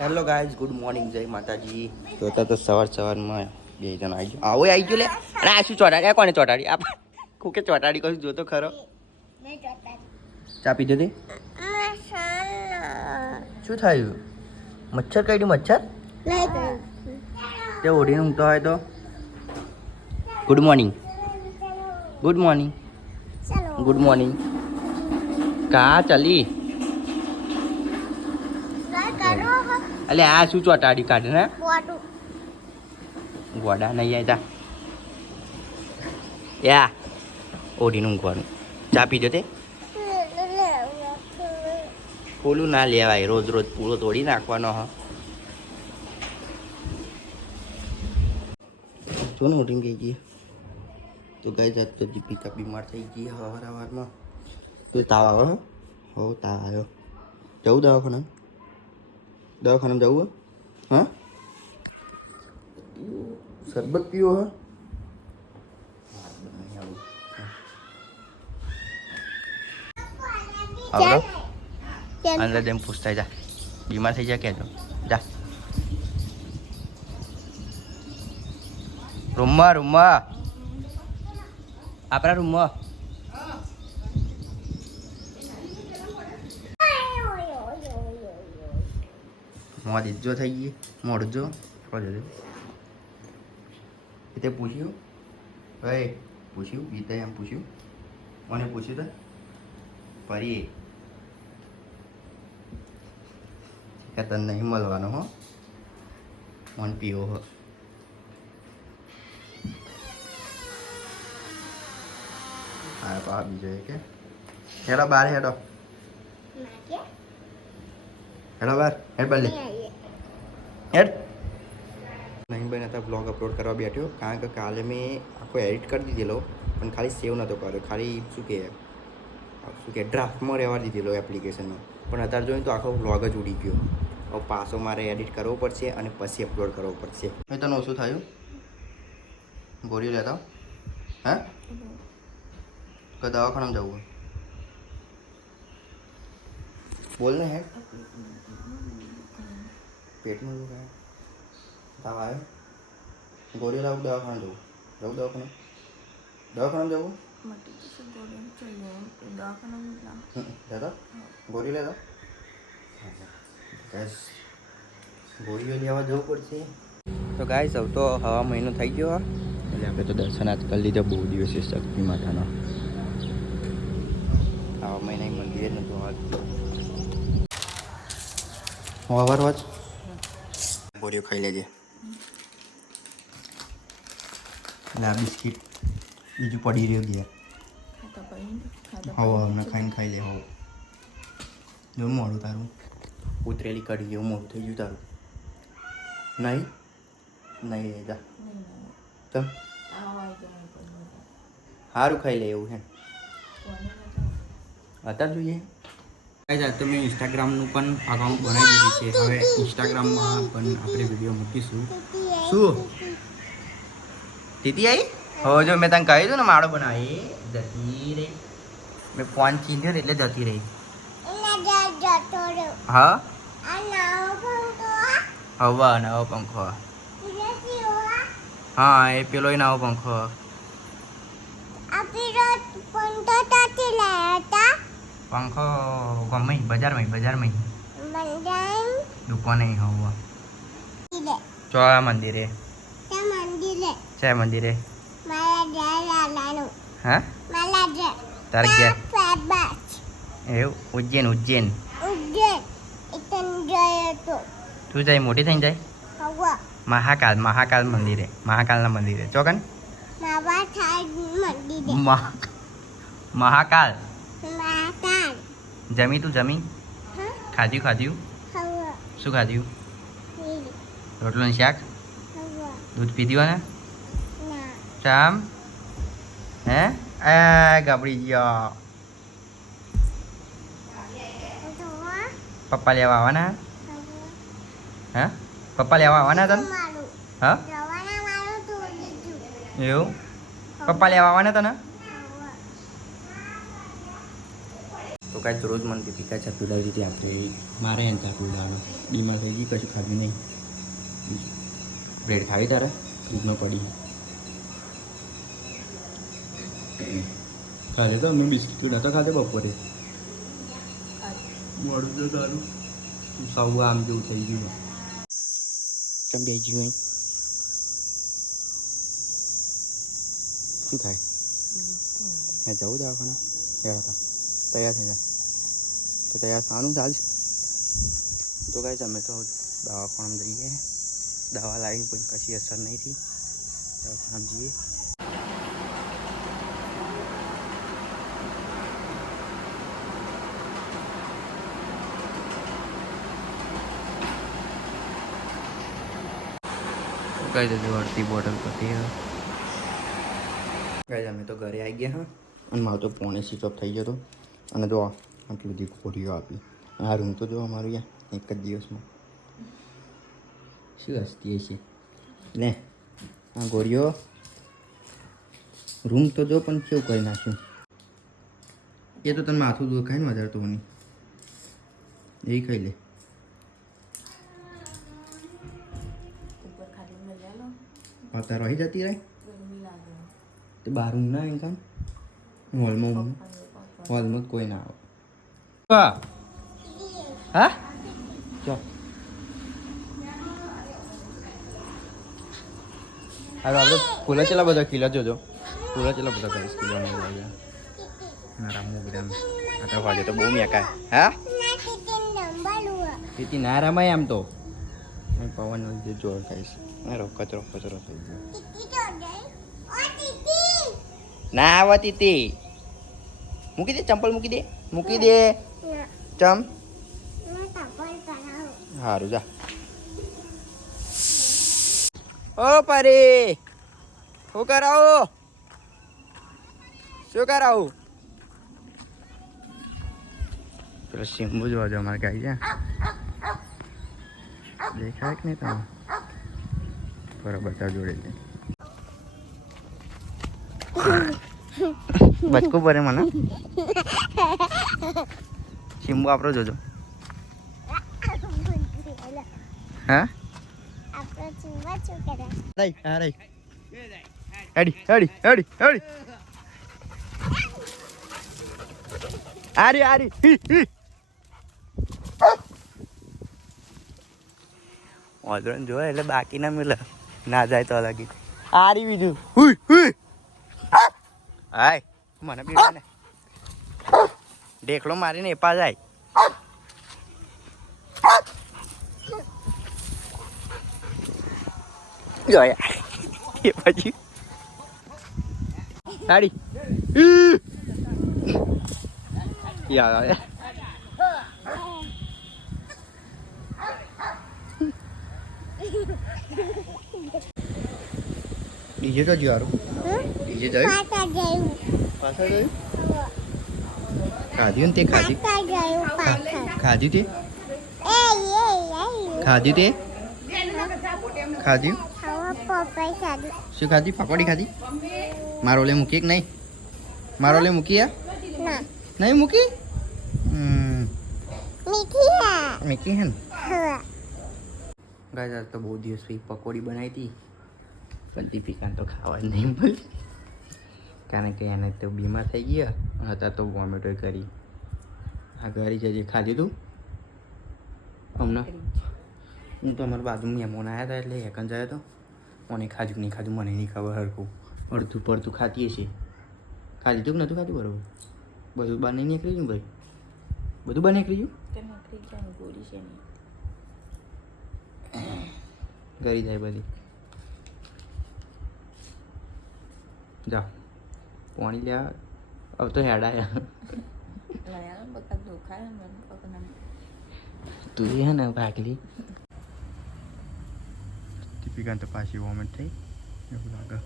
Hello guys good morning જય માતાજી. તો અત્યારે તો સવાર સવારમાં બે જણ આવી ગયો. આવો આવી ગયો લે. અને આ શું ચોટાડી? આ કોને ચોટાડી? આપ કુકે ચોટાડી કશું જોતો ખરો? ચા પીધો તે શું થયું મચ્છર કઈ મચ્છર? તે ઓઢીને ઊંઘતો હોય તો? Good morning good morning good morning કા ચલી? અલે આ શું ચોટાડી કાઢે ને? ગોડા. નહીં આવતા યા ઓઢીને ઊંઘવાનું ચા પીજો તે ફૂલું ના લેવાય રોજ રોજ પૂરો તોડી નાખવાનો હ. જો ને ઉઠીને ગઈ ગઈ. તો ગઈ જાત તો દીપિકા બીમાર થઈ ગઈ હવાર હવારમાં તો તાવ આવ્યો હો? તાવ આવ્યો. જવું દવાખાના દવાખાનામાં જવું હે? હા? શરબત પીવો હા આવડો અંદર જેમ પૂછતા જા. બીમાર થઈ જાય કહેજો જા. રૂમમાં રૂમમાં. આપણા રૂમમાં. મોં દીજો થઈ ગઈ મોડજો એ તે પૂછ્યું? ભાઈ પૂછ્યું? ગીતા એમ પૂછ્યું? મને પૂછ્યું તો? ફરી કે તને નહીં મળવાનો હો. મન પીવો હો. હા પા બીજો કે હેડો બાર હેડો. હેડો બાર હેડ બાર લે હેડ નહીં, બને હતા બ્લોગ અપલોડ કરવા બેઠ્યો કારણ કે કાલે મેં આખો એડિટ કરી દીધેલો, પણ ખાલી સેવ નહોતો કર્યો, ખાલી શું કહે શું કહે ડ્રાફ્ટમાં રહેવા દીધેલો એપ્લિકેશનમાં પણ અત્યારે જોઈને તો આખો બ્લોગ જ ઉડી ગયો. હવે પાછો મારે એડિટ કરવો પડશે અને પછી અપલોડ કરવો પડશે. એ તને ઓછું થયું? ગોળીઓ લેતા હે? કે દવાખાનામાં જવું બોલ ને હે પેટમાં દુખાય તાવ આવ્યો ગોળી લાવું દવાખાને જવું? જવું દવાખાને? દવાખાને જવું? દાદા ગોળી લેતા? ગેસ ગોળીઓ લેવા જવું પડશે. તો ગાય સૌ તો હવા મહિનો થઈ ગયો. એટલે આપણે તો દર્શન આજ કરી લીધા બહુ દિવસે શક્તિ માતાનો. આવા મહિના મંદિર નતું આવતું. હવાર વાજ ગોળીઓ ખાઈ લેજે. એટલે આ બિસ્કિટ બીજું પડી રહ્યું ગયા હવ હમણાં ખાઈને ખાઈ લે હવ. જો મોડું તારું. ઉતરેલી કઢી જેવું મોડું થઈ ગયું તારું. નહીં? નહીં જા. તો સારું ખાઈ લે એવું હે અત્યારે જોઈએ. ગાઈઝ તો મેં ઇન્સ્ટાગ્રામનું પણ અકાઉન્ટ બનાવી દીધી છે. હવે ઇન્સ્ટાગ્રામમાં પણ આપણે વીડિયો મૂકીશું. શું? દીદી આવી હવે જો મેં તને કહ્યું હતું ને માળો બનાવી જતી રહી. મેં ફોન ચીંધ્યો એટલે જતી રહી. હા? હવા નવો પંખો. હા એ પેલો નવો પંખો. પંખો ગમે બજારમાં બજારમાં દુકાને હવા. ચો આ મંદિરે. છે મંદિરે. હા? તારે ક્યાં એવું? ઉજ્જૈન ઉજ્જૈન. તું જાય મોટી થઈને જાય? મહાકાલ મહાકાલ મંદિરે. મહાકાલના મંદિરે. ચોકન? મહાકાલ. જમી તું જમી? ખાધ્યું ખાધ્યું? શું ખાધ્યું? રોટલો. ને શાક? દૂધ પીધું ને. ચામ? હે? એ ગબડી ગયો. પપ્પા લેવા આવવાના? હે? પપ્પા લેવા આવવાના તને? હા? એવું? પપ્પા લેવા આવવાના તને? તો કાંઈ રોજ મને દીપિકા ચા પીવડાવી હતી આપણે. મારે એને ચા પીવડાવવાનો. બીમાર થઈ ગઈ કશું ખાધું નહીં. બ્રેડ ખાવી તારે? ન પડી ખાધે તો અમે બિસ્કિટ તો ખાધે બપોરે. મોડું તો તારું. સૌ આમ જેવું થઈ ગયું. કેમ બે ગયું શું થાય? ત્યાં જવું દવાખાના? યાર હતા? તૈયાર થઈ જાય. તો તૈયાર થવાનું ચાલશે તો કાંઈ અમે તો દવાખાનામાં જઈએ. દવા લાવીને પણ કશી અસર નહીં થઈ. દવાખાનામાં જઈએ. કઈ જજો અડધી બોટલ પતી ગાઈઝ અમે તો ઘરે આવી ગયા, હા. અને મારો તો ફોને સ્વિચ ઓફ થઈ ગયો હતો. અને જો આટલી બધી ખોરીઓ આપી. આ રૂમ તો જો અમારું યાર એક જ દિવસમાં. શું હસતી છે ને આ ગોળીઓ. રૂમ તો જો પણ કેવું કરી નાખ્યું? એ તો તને માથું દુખાય ને વધારે તો નહીં એ ખાઈ લે. પાતા રહી જતી રહે? તો બહાર ઊંઘ ના એમ હોલમાં ઊંઘ. હોલમાં કોઈ ના આવે હા હા ચો હવે આપણે ફૂલા ચેલા બધા ખીલા જોજો ફૂલા ચેલા બધા કરીશ ખીલા મને લાગે ના રામ મોગરામ આ તો વાજે તો બહુ મેકાય હા તીતી ના રમાય આમ તો અહીં પવન જે જોર ખાઈશ ના રો કચરો કચરો થઈ ગયો ના આવા તીતી મૂકી દે ચંપલ મૂકી દે મૂકી દે ચમ સારું જા ઓ પરી શું કરાવું શું કરાવું પેલો સિમ્બુ જોવા જો અમારે ગાઈ છે દેખાય કે નહીં તમે બરાબર બધા જોડે બચકું પડે મને. સિમ્બુ આપણો જોજો. હા? આરી hi. ઓદરણ જોવે એટલે બાકી ના મિલે. ના જાય તો લાગી આરી બીજું. હુઈ હુઈ હાય. મને બી ને ઢેકલો મારીને એપા જાય જોયા એ પછી? સાડી યાદ આવે ડીજે તો જ્યારું ડીજે જયું પાછળ ખાધ્યું ને તે ખાધી? ખાધ્યું તે? ખાધ્યું તે? ખાધ્યું શું ખાધી? પકોડી ખાધી? મારો લે મૂકી કે નહીં? મારો લે મૂકી નહીં મૂકી? મીઠી હે ને? ગાય તો બહુ દિવસ પછી પકોડી બનાવી હતી. પણ દીપિકા તો ખાવા નહીં મળી. કારણ કે એને તો બીમાર થઈ ગયા અને હતા તો વોમિટો કરી. આ ઘરે જજે ખાધું તું? હમણાં? હું તો અમારા બાજુ મહેમાન આવ્યા હતા એટલે એકન જાય તો. મને ખાધું કે નહીં ખાધું મને નહીં ખબર હરખું. અડધું પડતું ખાતી છીએ. ખાધી તું કે નહોતું ખાધું બરોબર? બધું બહાર નહીં નીકળી ગયું ભાઈ? બધું બને નીકળી ગયું? ઘરી જાય બધી. જા પાણી લ્યા. હવે તો હેડાયા તું હે ને ભાગલી. દીપિકા તો પાછી વોમેન્ટ થઈ. એવું લાગે.